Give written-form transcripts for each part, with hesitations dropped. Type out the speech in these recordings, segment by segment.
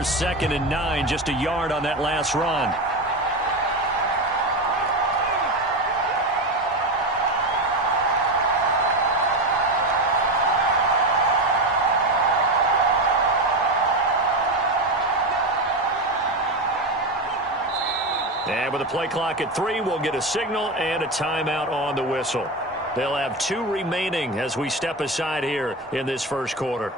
Here's 2nd and 9, just a yard on that last run. And with the play clock at 3, we'll get a signal and a timeout on the whistle. They'll have 2 remaining as we step aside here in this first quarter.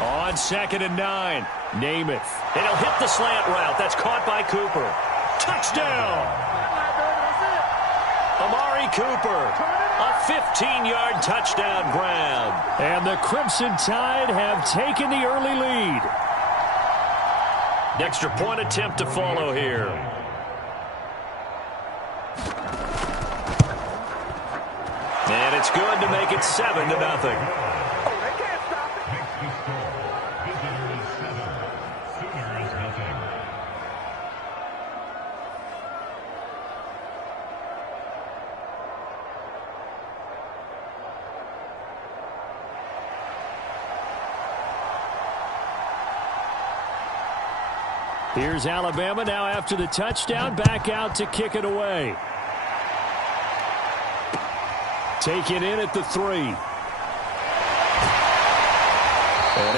On 2nd and 9, Namath. And he'll hit the slant route. That's caught by Cooper. Touchdown! Amari Cooper, a 15-yard touchdown grab. And the Crimson Tide have taken the early lead. Extra point attempt to follow here. And it's good to make it 7-0. Here's Alabama now after the touchdown, back out to kick it away. Taken in at the 3. And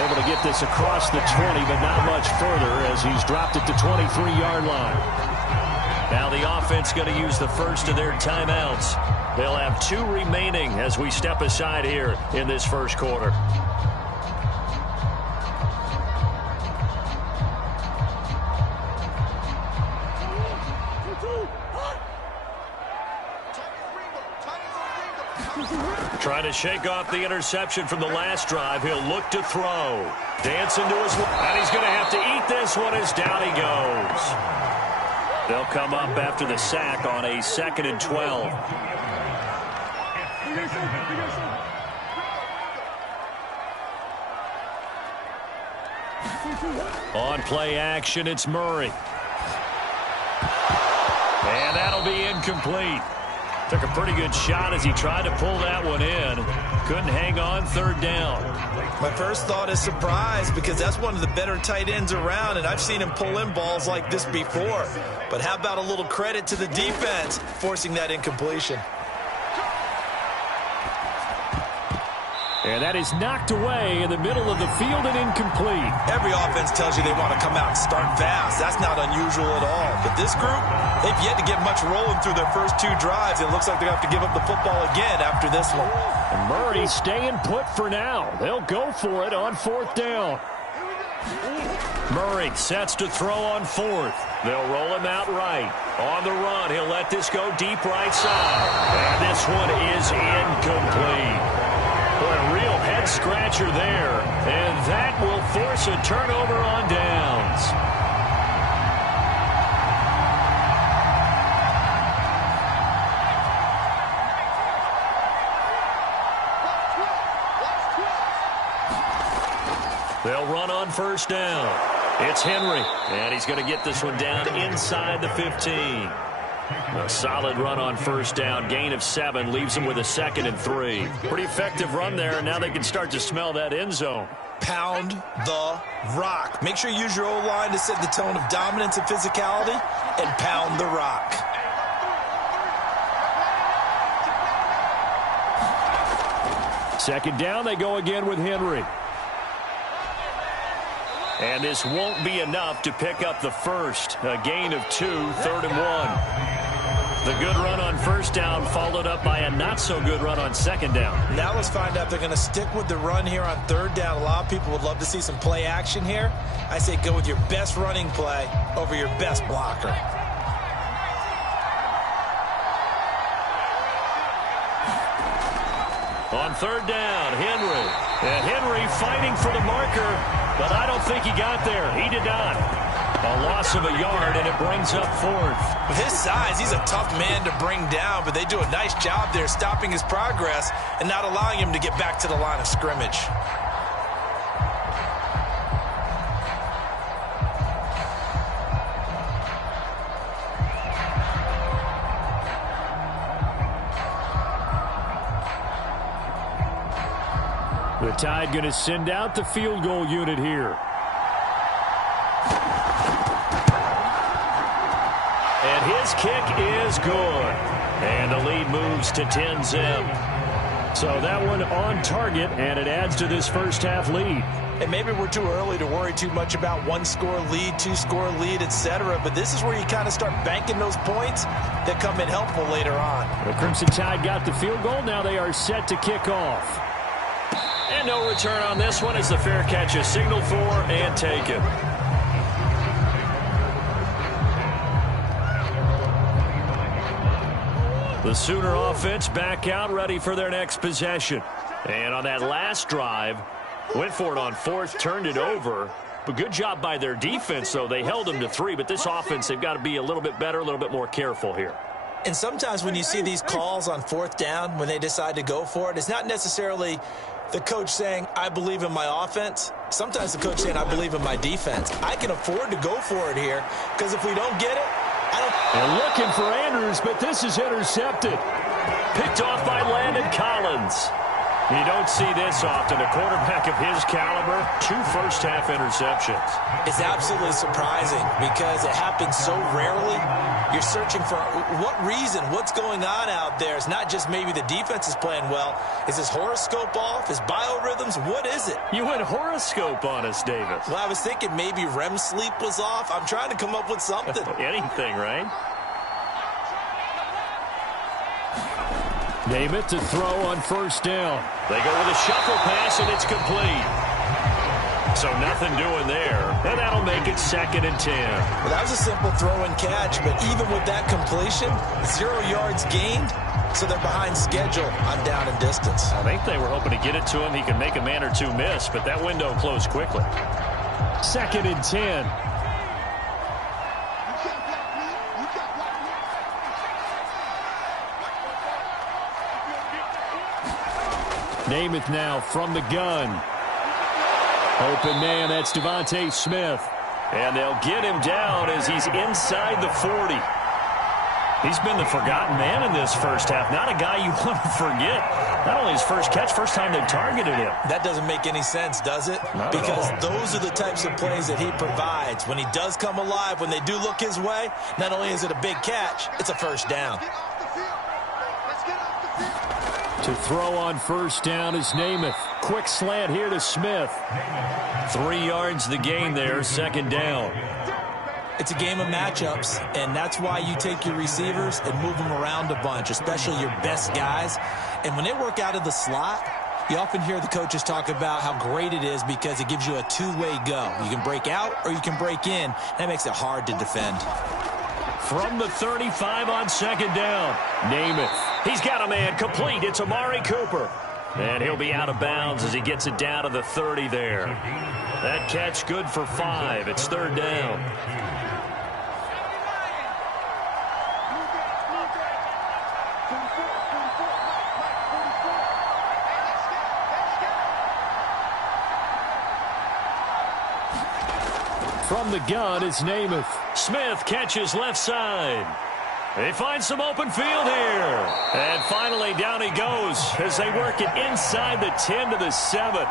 able to get this across the 20, but not much further as he's dropped at the 23-yard line. Now the offense going to use the first of their timeouts. They'll have 2 remaining as we step aside here in this first quarter. Trying to shake off the interception from the last drive. He'll look to throw. Dancing to his... And he's going to have to eat this one as down he goes. They'll come up after the sack on a 2nd and 12. On play action, it's Murray. And that'll be incomplete. Took a pretty good shot as he tried to pull that one in. Couldn't hang on 3rd down. My first thought is surprise because that's one of the better tight ends around, and I've seen him pull in balls like this before. But how about a little credit to the defense forcing that incompletion? And that is knocked away in the middle of the field and incomplete. Every offense tells you they want to come out and start fast. That's not unusual at all. But this group, they've yet to get much rolling through their first 2 drives. It looks like they're going to have to give up the football again after this one. And Murray staying put for now. They'll go for it on 4th down. Murray sets to throw on 4th. They'll roll him out right. On the run, he'll let this go deep right side. And this one is incomplete. Boy, a real head-scratcher there, and that will force a turnover on downs. They'll run on 1st down. It's Henry, and he's going to get this one down inside the 15. A solid run on 1st down. Gain of 7 leaves them with a 2nd and 3. Pretty effective run there, and now they can start to smell that end zone. Pound the rock. Make sure you use your O-line to set the tone of dominance and physicality, and pound the rock. Second down, they go again with Henry. And this won't be enough to pick up the first. A gain of 2, 3rd and 1. The good run on 1st down followed up by a not-so-good run on 2nd down. Now let's find out if they're going to stick with the run here on 3rd down. A lot of people would love to see some play action here. I say go with your best running play over your best blocker. On third down, Henry. And Henry fighting for the marker, but I don't think he got there. He did not. A loss of a yard, and it brings up fourth. With his size, he's a tough man to bring down, but they do a nice job there stopping his progress and not allowing him to get back to the line of scrimmage. The Tide going to send out the field goal unit here. And his kick is good. And the lead moves to 10-zip. So that one on target, and it adds to this first half lead. And maybe we're too early to worry too much about one-score lead, two-score lead, etc. But this is where you kind of start banking those points that come in helpful later on. The Crimson Tide got the field goal. Now they are set to kick off. And no return on this one as the fair catch is signaled for and taken. The Sooner offense back out, ready for their next possession. And on that last drive, went for it on fourth, turned it over. But good job by their defense, though. They held them to 3, but this offense, they've got to be a little bit better, a little bit more careful here. And sometimes when you see these calls on fourth down, when they decide to go for it, it's not necessarily the coach saying, I believe in my offense. Sometimes the coach saying, I believe in my defense. I can afford to go for it here because if we don't get it, I don't. And looking for Andrews, but this is intercepted. Picked off by Landon Collins. You don't see this often. A quarterback of his caliber, 2 first-half interceptions. It's absolutely surprising because it happens so rarely. You're searching for what reason, what's going on out there. It's not just maybe the defense is playing well. Is his horoscope off? His biorhythms? What is it? You went horoscope on us, Davis. Well, I was thinking maybe REM sleep was off. I'm trying to come up with something. Anything, right? Namath to throw on first down. They go with a shuffle pass, and it's complete. So nothing doing there. And that'll make it 2nd and 10. Well, that was a simple throw and catch, but even with that completion, 0 yards gained, so they're behind schedule on down and distance. I think they were hoping to get it to him. He could make a man or two miss, but that window closed quickly. 2nd and 10. Namath now from the gun. Open man, that's Devontae Smith. And they'll get him down as he's inside the 40. He's been the forgotten man in this first half. Not a guy you want to forget. Not only his first catch, first time they targeted him. That doesn't make any sense, does it? Not because at all. Those are the types of plays that he provides. When he does come alive, when they do look his way, not only is it a big catch, it's a first down. To throw on first down is Namath. Quick slant here to Smith. 3 yards the gain there, 2nd down. It's a game of matchups, and that's why you take your receivers and move them around a bunch, especially your best guys. And when they work out of the slot, you often hear the coaches talk about how great it is because it gives you a two-way go. You can break out or you can break in. That makes it hard to defend. From the 35 on 2nd down, Namath. He's got a man complete. It's Amari Cooper. And he'll be out of bounds as he gets it down to the 30 there. That catch good for 5. It's 3rd down. From the gun, it's Namath. Smith catches left side. They find some open field here. And finally, down he goes as they work it inside the 10 to the 7.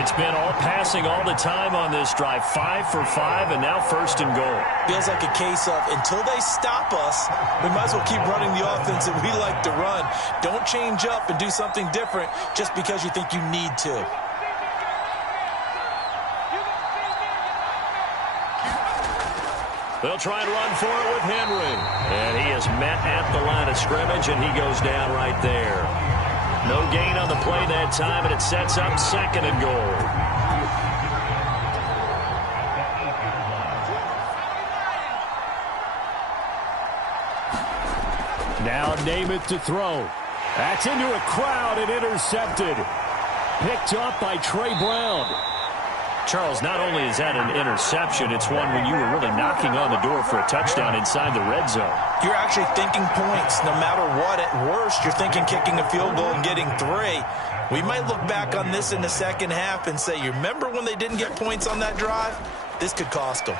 It's been all passing all the time on this drive. 5 for 5, and now 1st and goal. Feels like a case of until they stop us, we might as well keep running the offense that we like to run. Don't change up and do something different just because you think you need to. They'll try and run for it with Henry. And he is met at the line of scrimmage, and he goes down right there. No gain on the play that time, and it sets up 2nd and goal. Now Namath to throw. That's into a crowd and intercepted. Picked up by Trey Brown. Charles, not only is that an interception, it's one when you were really knocking on the door for a touchdown inside the red zone. You're actually thinking points. No matter what, at worst, you're thinking kicking a field goal and getting 3. We might look back on this in the second half and say, you remember when they didn't get points on that drive? This could cost them.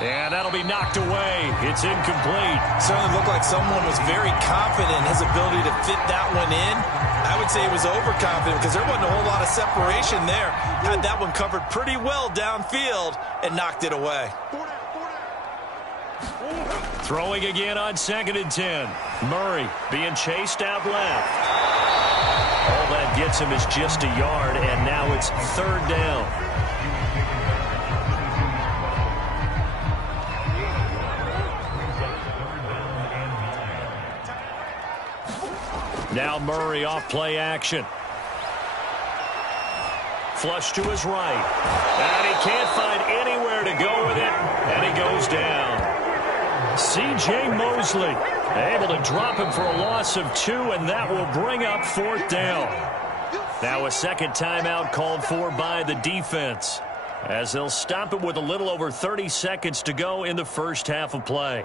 And that'll be knocked away. It's incomplete. Certainly looked like someone was very confident in his ability to fit that one in. I would say he was overconfident because there wasn't a whole lot of separation there. Had that one covered pretty well downfield and knocked it away. Throwing again on 2nd and 10. Murray being chased out left. All that gets him is just a yard, and now it's 3rd down. Now Murray off play action. Flush to his right. And he can't find anywhere to go with it. And he goes down. C.J. Mosley able to drop him for a loss of 2, and that will bring up 4th down. Now a second timeout called for by the defense, as they'll stop it with a little over 30 seconds to go in the first half of play.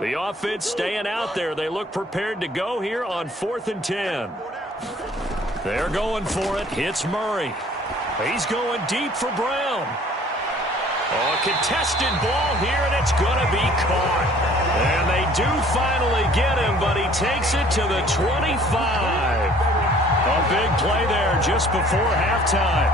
The offense staying out there. They look prepared to go here on 4th and 10. They're going for it. It's Murray. He's going deep for Brown. Oh, a contested ball here, and it's going to be caught. And they do finally get him, but he takes it to the 25. A big play there just before halftime.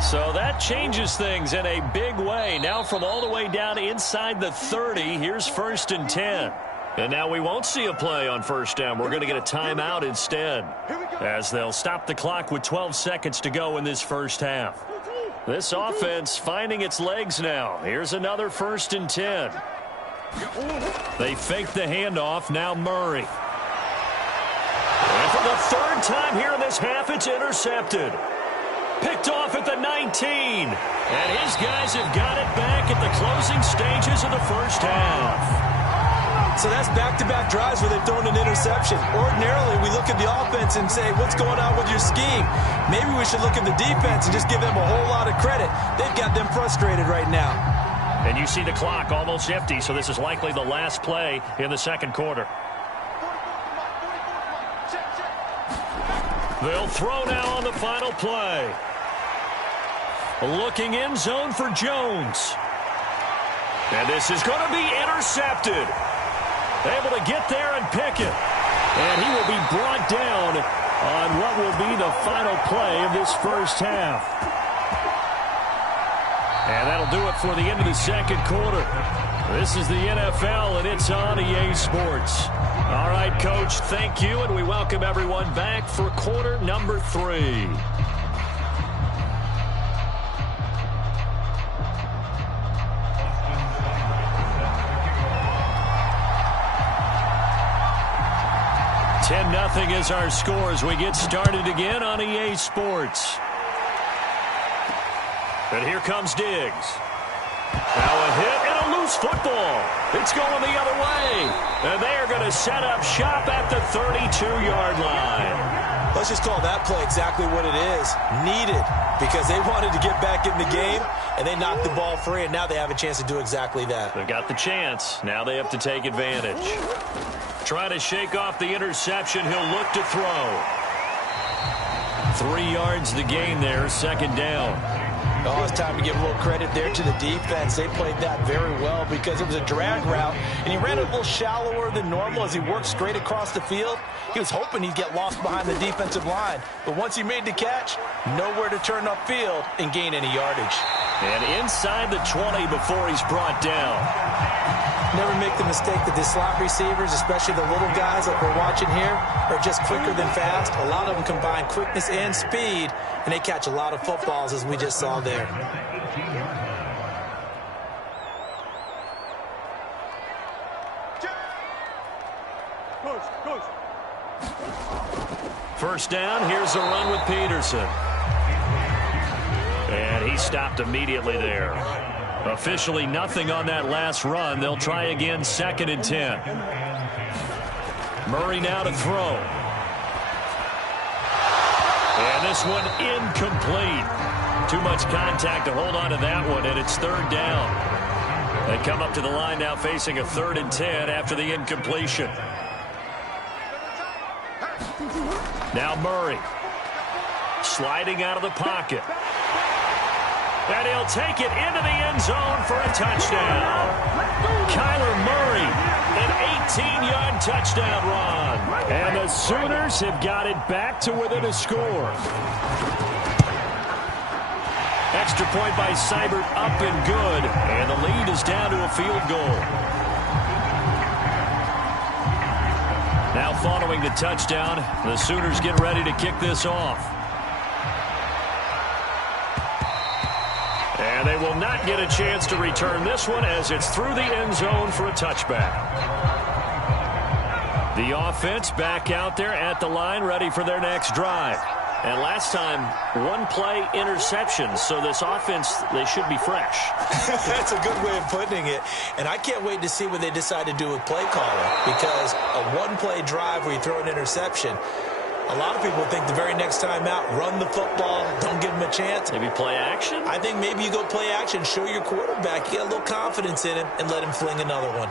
So that changes things in a big way. Now from all the way down inside the 30, here's 1st and 10. And now we won't see a play on 1st down. We're going to get a timeout instead, as they'll stop the clock with 12 seconds to go in this first half. This offense finding its legs now. Here's another 1st and 10. They fake the handoff. Now Murray. And for the 3rd time here in this half, it's intercepted. Picked off at the 19. And his guys have got it back at the closing stages of the first half. So that's back-to-back drives where they've thrown an interception. Ordinarily, we look at the offense and say, what's going on with your scheme? Maybe we should look at the defense and just give them a whole lot of credit. They've got them frustrated right now. And you see the clock almost empty, so this is likely the last play in the second quarter. They'll throw now on the final play. Looking in zone for Jones. And this is going to be intercepted. Able to get there and pick it. And he will be brought down on what will be the final play of this first half. And that'll do it for the end of the second quarter. This is the NFL, and it's on EA Sports. All right, Coach, thank you, and we welcome everyone back for quarter number 3. Nothing is our score as we get started again on EA Sports. And here comes Diggs. Now a hit and a loose football. It's going the other way. And they are going to set up shop at the 32-yard line. Let's just call that play exactly what it is. Needed, because they wanted to get back in the game, and they knocked the ball free, and now they have a chance to do exactly that. They've got the chance. Now they have to take advantage. Try to shake off the interception. He'll look to throw. 3 yards the gain there, second down. Oh, it's time to give a little credit there to the defense. They played that very well because it was a drag route, and he ran a little shallower than normal as he worked straight across the field. He was hoping he'd get lost behind the defensive line, but once he made the catch, nowhere to turn upfield and gain any yardage. And inside the 20 before he's brought down. Never make the mistake that the slot receivers, especially the little guys like we're watching here, are just quicker than fast. A lot of them combine quickness and speed, and they catch a lot of footballs, as we just saw there. First down, here's a run with Peterson. And he stopped immediately there. Officially nothing on that last run. They'll try again, 2nd and 10. Murray now to throw. And this one incomplete. Too much contact to hold on to that one, and it's 3rd down. They come up to the line now facing a 3rd and 10 after the incompletion. Now Murray sliding out of the pocket. And he'll take it into the end zone for a touchdown. Kyler Murray, an 18-yard touchdown run. And the Sooners have got it back to within a score. Extra point by Seibert, up and good. And the lead is down to a field goal. Now following the touchdown, the Sooners get ready to kick this off. And they will not get a chance to return this one as it's through the end zone for a touchback. The offense back out there at the line, ready for their next drive. And last time, 1-play interception, so this offense, they should be fresh. That's a good way of putting it. And I can't wait to see what they decide to do with play calling, because a 1-play drive where you throw an interception, a lot of people think the very next time out, run the football, don't give them a chance. Maybe play action? I think maybe you go play action, show your quarterback, you get a little confidence in him, and let him fling another one.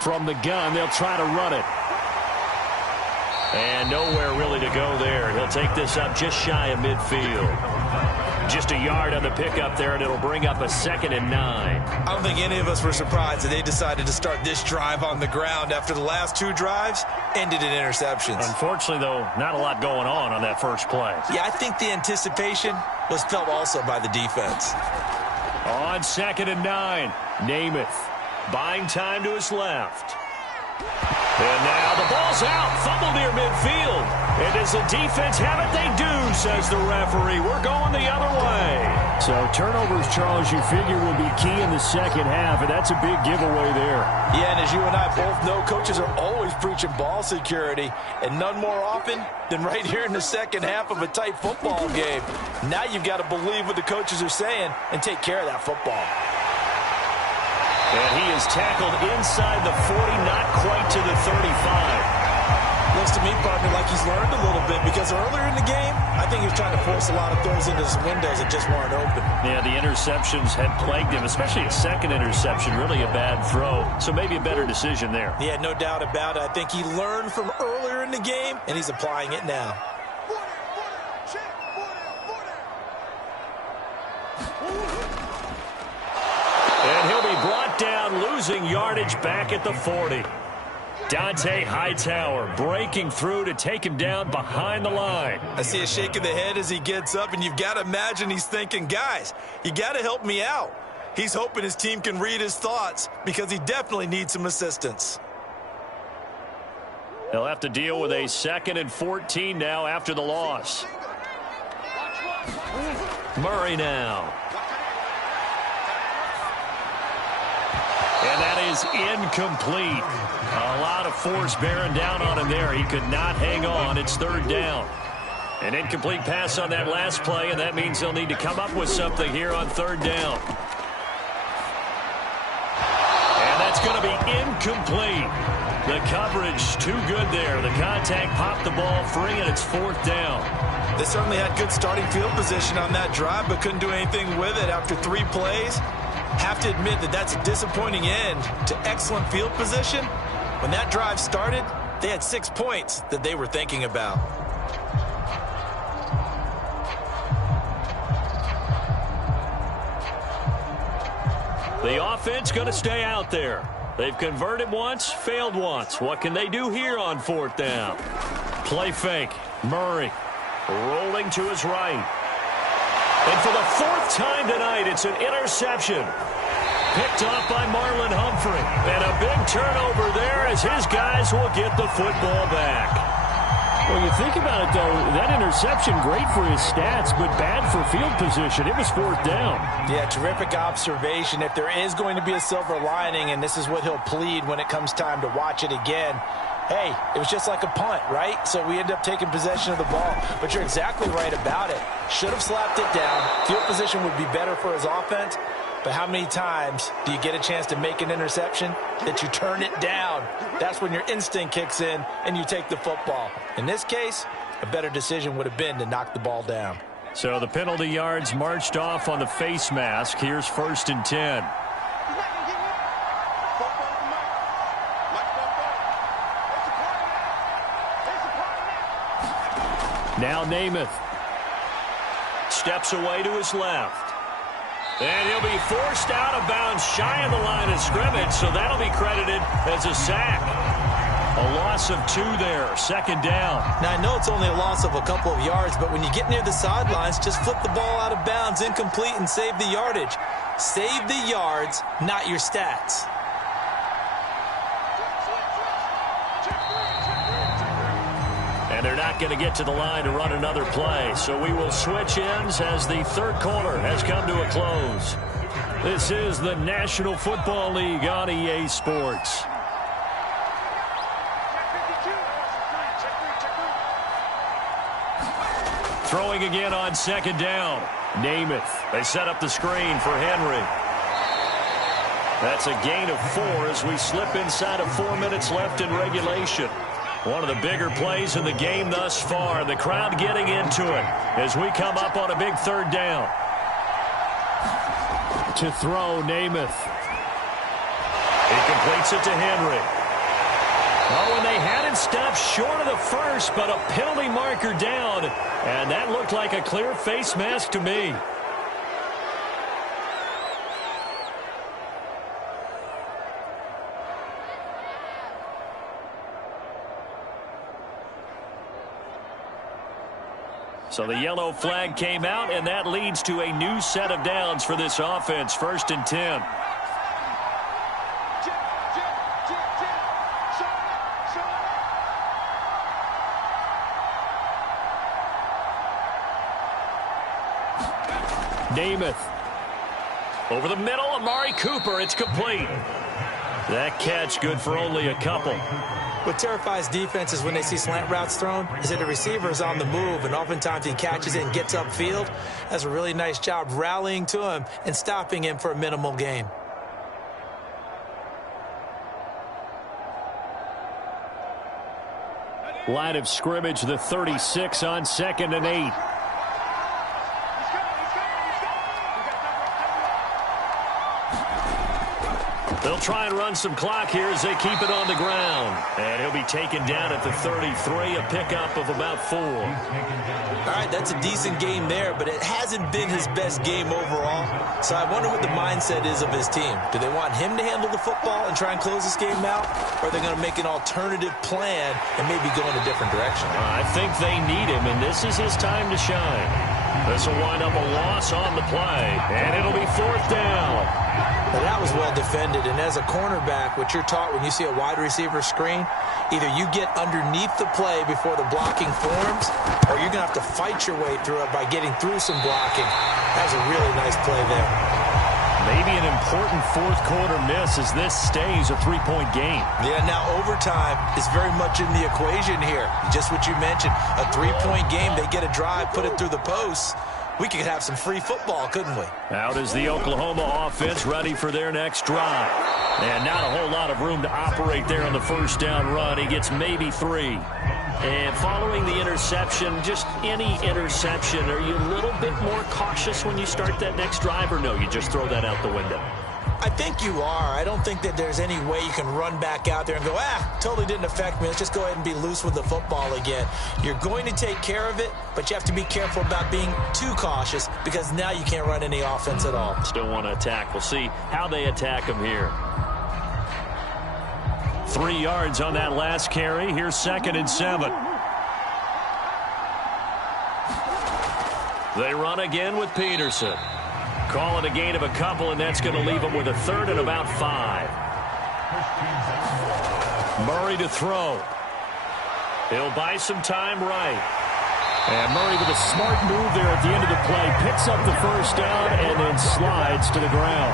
From the gun, they'll try to run it. And nowhere really to go there. He'll take this up just shy of midfield. Just a yard on the pickup there, and it'll bring up a 2nd and 9. I don't think any of us were surprised that they decided to start this drive on the ground after the last 2 drives ended in interceptions. Unfortunately, though, not a lot going on that first play. Yeah, I think the anticipation was felt also by the defense. On 2nd and 9, Namath buying time to his left. And now the ball's out. Fumble near midfield. And does the defense have it? They do, says the referee. We're going the other way. So turnovers, Charles, you figure will be key in the second half, and that's a big giveaway there. Yeah, and as you and I both know, coaches are always preaching ball security, and none more often than right here in the second half of a tight football game. Now you've got to believe what the coaches are saying and take care of that football. And he is tackled inside the 40, not quite to the 35. Looks to me, partner, like he's learned a little bit, because earlier in the game, I think he was trying to force a lot of throws into some windows that just weren't open. Yeah, the interceptions had plagued him, especially a second interception, really a bad throw. So maybe a better decision there. Yeah, no doubt about it. I think he learned from earlier in the game, and he's applying it now. And he'll be brought down, losing yardage back at the 40. Dante Hightower breaking through to take him down behind the line. I see a shake of the head as he gets up, and you've got to imagine he's thinking, guys, you got to help me out. He's hoping his team can read his thoughts because he definitely needs some assistance. They'll have to deal with a 2nd and 14 now after the loss. Murray now. And that is incomplete. A lot of force bearing down on him there. He could not hang on. It's 3rd down. An incomplete pass on that last play, and that means they'll need to come up with something here on 3rd down. And that's going to be incomplete. The coverage too good there. The contact popped the ball free, and it's 4th down. They certainly had good starting field position on that drive, but couldn't do anything with it after 3 plays. Have to admit that that's a disappointing end to excellent field position. When that drive started, they had 6 points that they were thinking about. The offense going to stay out there. They've converted once, failed once. What can they do here on 4th down? Play fake. Murray rolling to his right. And for the 4th time tonight, it's an interception. Picked off by Marlon Humphrey. And a big turnover there as his guys will get the football back. Well, you think about it, though, that interception, great for his stats, but bad for field position. It was fourth down. Yeah, terrific observation. If there is going to be a silver lining, and this is what he'll plead when it comes time to watch it again, hey, it was just like a punt, right? So we end up taking possession of the ball. But you're exactly right about it. Should have slapped it down. Field position would be better for his offense. But how many times do you get a chance to make an interception that you turn it down? That's when your instinct kicks in and you take the football. In this case, a better decision would have been to knock the ball down. So the penalty yards marched off on the face mask. Here's 1st and 10. Now Namath steps away to his left. And he'll be forced out of bounds shy of the line of scrimmage, so that'll be credited as a sack. A loss of 2 there, 2nd down. Now, I know it's only a loss of a couple of yards, but when you get near the sidelines, just flip the ball out of bounds, incomplete, and save the yardage. Save the yards, not your stats. And they're not going to get to the line to run another play. So we will switch ends as the 3rd quarter has come to a close. This is the National Football League on EA Sports. Throwing again on 2nd down. Namath. They set up the screen for Henry. That's a gain of 4 as we slip inside of 4 minutes left in regulation. One of the bigger plays in the game thus far. The crowd getting into it as we come up on a big 3rd down. To throw, Namath. He completes it to Henry. Oh, and they had it stopped short of the first, but a penalty marker down. And that looked like a clear face mask to me. So the yellow flag came out, and that leads to a new set of downs for this offense. 1st and 10. Namath. Over the middle, Amari Cooper. It's complete. That catch good for only a couple. What terrifies defenses when they see slant routes thrown is that the receiver is on the move, and oftentimes he catches it and gets upfield. That's a really nice job rallying to him and stopping him for a minimal gain. Line of scrimmage, the 36 on 2nd and 8. They'll try and run some clock here as they keep it on the ground. And he'll be taken down at the 33, a pickup of about 4. All right, that's a decent game there, but it hasn't been his best game overall. So I wonder what the mindset is of his team. Do they want him to handle the football and try and close this game out? Or are they going to make an alternative plan and maybe go in a different direction? I think they need him, and this is his time to shine. This will wind up a loss on the play, and it'll be 4th down. Well, that was well defended, and as a cornerback, what you're taught when you see a wide receiver screen, either you get underneath the play before the blocking forms, or you're going to have to fight your way through it by getting through some blocking. That was a really nice play there. Maybe an important 4th quarter miss as this stays a 3-point game. Yeah, now overtime is very much in the equation here. Just what you mentioned, a 3-point game, they get a drive, put it through the posts. We could have some free football, couldn't we? Out is the Oklahoma offense ready for their next drive. And not a whole lot of room to operate there on the 1st down run. He gets maybe 3. And following the interception, just any interception, are you a little bit more cautious when you start that next drive, or no, you just throw that out the window? I think you are. I don't think that there's any way you can run back out there and go, totally didn't affect me. Let's just go ahead and be loose with the football again. You're going to take care of it, but you have to be careful about being too cautious because now you can't run any offense at all. Still want to attack. We'll see how they attack him here. 3 yards on that last carry. Here's 2nd and 7. They run again with Peterson. Call it a gain of a couple, and that's going to leave them with a 3rd and about 5. Murray to throw. He'll buy some time right. And Murray with a smart move there at the end of the play. Picks up the first down and then slides to the ground.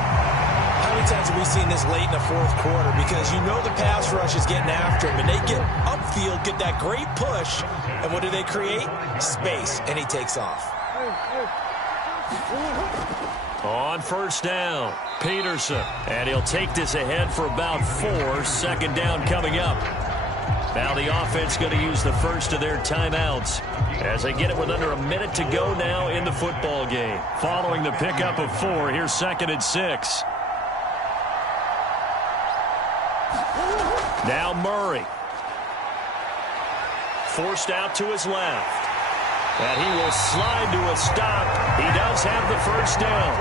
How many times have we seen this late in the fourth quarter? Because you know the pass rush is getting after him. And they get upfield, get that great push. And what do they create? Space. And he takes off. On first down, Peterson. And he'll take this ahead for about 4. Second down coming up. Now the offense going to use the first of their timeouts as they get it with under a minute to go now in the football game. Following the pickup of 4, here's 2nd and 6. Now Murray. Forced out to his left. And he will slide to a stop. He does have the first down.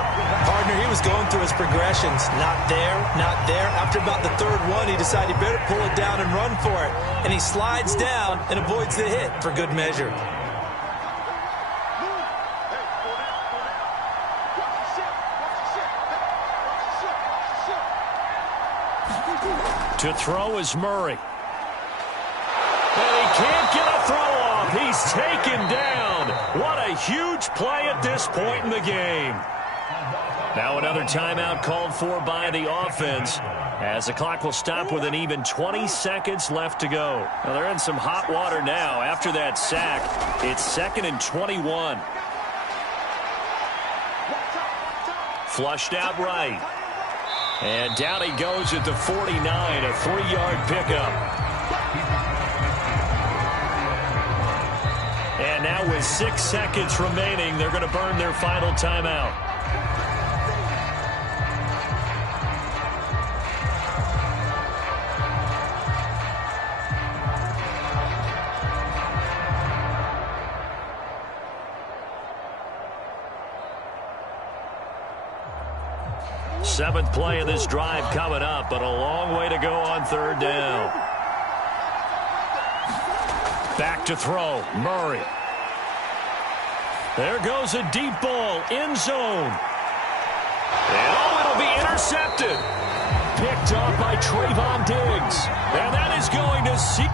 Partner, he was going through his progressions. Not there, not there. After about the third one, he decided he better pull it down and run for it. And he slides down and avoids the hit for good measure. To throw is Murray. And he can't get a throw off. He's taken down. What a huge play at this point in the game. Now another timeout called for by the offense as the clock will stop with an even 20 seconds left to go. Now they're in some hot water now after that sack. It's 2nd and 21. Flushed out right. And down he goes at the 49, a 3-yard pickup. And now with 6 seconds remaining, they're going to burn their final timeout. Seventh play of this drive coming up, but a long way to go on 3rd down. Back to throw, Murray. There goes a deep ball, end zone. And it'll be intercepted. Picked off by Trayvon Diggs. And that is going to see...